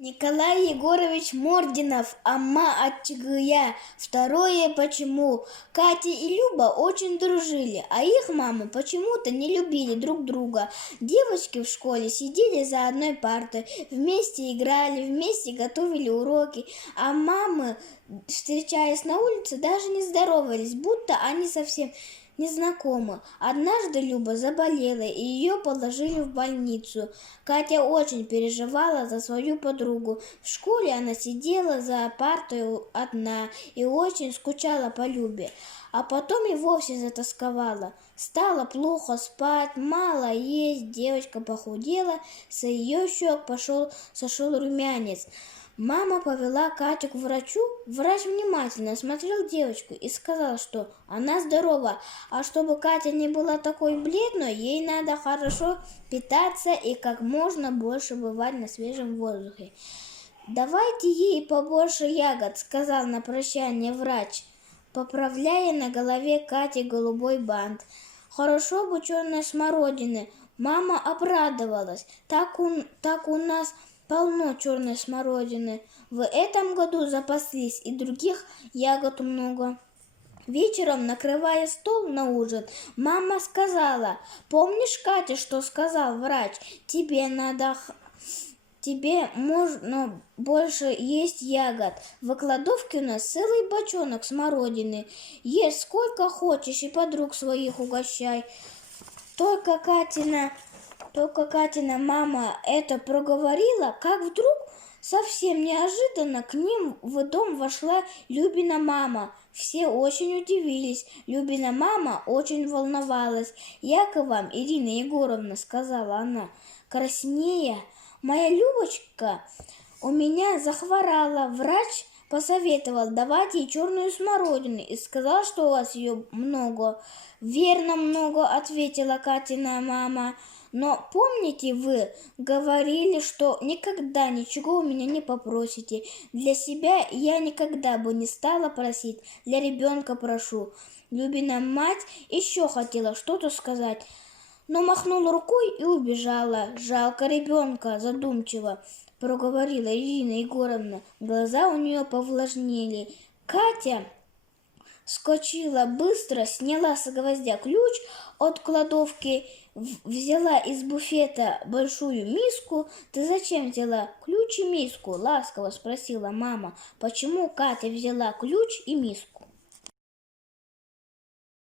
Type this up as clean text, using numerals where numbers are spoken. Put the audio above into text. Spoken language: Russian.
Николай Егорович Мординов, Амма Аттыгыя. Второе почему. Катя и Люба очень дружили, а их мамы почему-то не любили друг друга. Девочки в школе сидели за одной партой, вместе играли, вместе готовили уроки, а мамы, встречаясь на улице, даже не здоровались, будто они совсем незнакомы. Однажды Люба заболела, и ее положили в больницу. Катя очень переживала за свою подругу. В школе она сидела за партой одна и очень скучала по Любе. А потом и вовсе затасковала. Стало плохо спать, мало есть, девочка похудела, с ее щек сошел румянец. Мама повела Катю к врачу. Врач внимательно осмотрел девочку и сказал, что она здорова, а чтобы Катя не была такой бледной, ей надо хорошо питаться и как можно больше бывать на свежем воздухе. «Давайте ей побольше ягод», — сказал на прощание врач, поправляя на голове Кати голубой бант. «Хорошо бы черной смородины». Мама обрадовалась. Так у нас полно черной смородины. В этом году запаслись, и других ягод много. Вечером, накрывая стол на ужин, мама сказала: «Помнишь, Катя, что сказал врач? Тебе можно больше есть ягод. В кладовке у нас целый бочонок смородины. Ешь сколько хочешь и подруг своих угощай». Только Катина мама это проговорила, как вдруг совсем неожиданно к ним в дом вошла Любина мама. Все очень удивились. Любина мама очень волновалась. «Я к вам, Ирина Егоровна», — сказала она, краснея. «Моя Любочка у меня захворала. Врач посоветовал давать ей черную смородину и сказал, что у вас ее много». «Верно, много», — ответила Катина мама. «Но помните, вы говорили, что никогда ничего у меня не попросите. Для себя я никогда бы не стала просить, для ребенка прошу». Любина мать еще хотела что-то сказать, но махнула рукой и убежала. «Жалко ребенка», — задумчиво проговорила Ирина Егоровна. Глаза у нее повлажнели. Катя вскочила быстро, сняла с гвоздя ключ от кладовки, взяла из буфета большую миску. «Ты зачем взяла ключ и миску?» — ласково спросила мама. «Почему Катя взяла ключ и миску?»